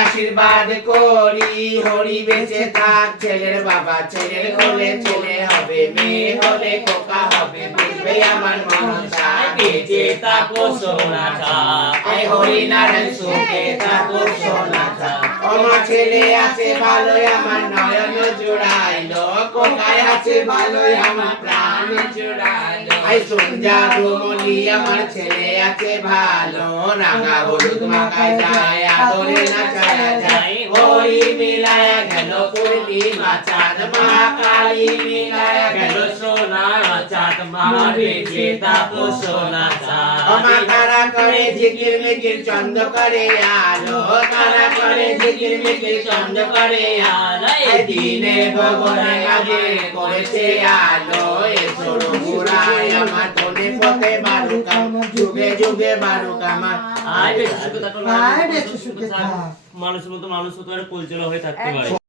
আশীর্বাদ করি হরি বেঁচে থাক ছেলের বাবা ছেলের হলে ছেলে হবে মেয়ে হলে খোকা হবে বুঝবে আমার মনসা বেঁচে থাকো সোনাটা এই হরি নারায়ণ সুখে থাকো সোনাটা আমার ছেলে আছে ভালোই আমার নয়ন জুড়াইলো কোথায় আছে ভালোই আমার প্রাণ জুড়াইলো এই সঞ্জা ঘুমলি আমার ছেলে আছে ভালো রাঙা হলুদ মাখায় যায় আদরে নাচায়া যায় হরি মিলায়া গেল পূর্ণিমা চাঁদ মা কালী মিলায়া গেল সোনা চাঁদ মা বেঁচে থাকো সোনাটা মা তারা করে জিকির মিকির চন্দ্র করে আলো তারা করে জিকির মিকির চন্দ্র করে আলো এই দিনে ভগবানে আগে করেছে আলো এসো রঘুরাই আমার কোনে পথে বারুকাম যুগে যুগে বারুকাম আয় বেঁচে সুখে থাকো মানুষের মতো মানুষ হতে পারে পরিচয় হয়ে থাকতে পারে।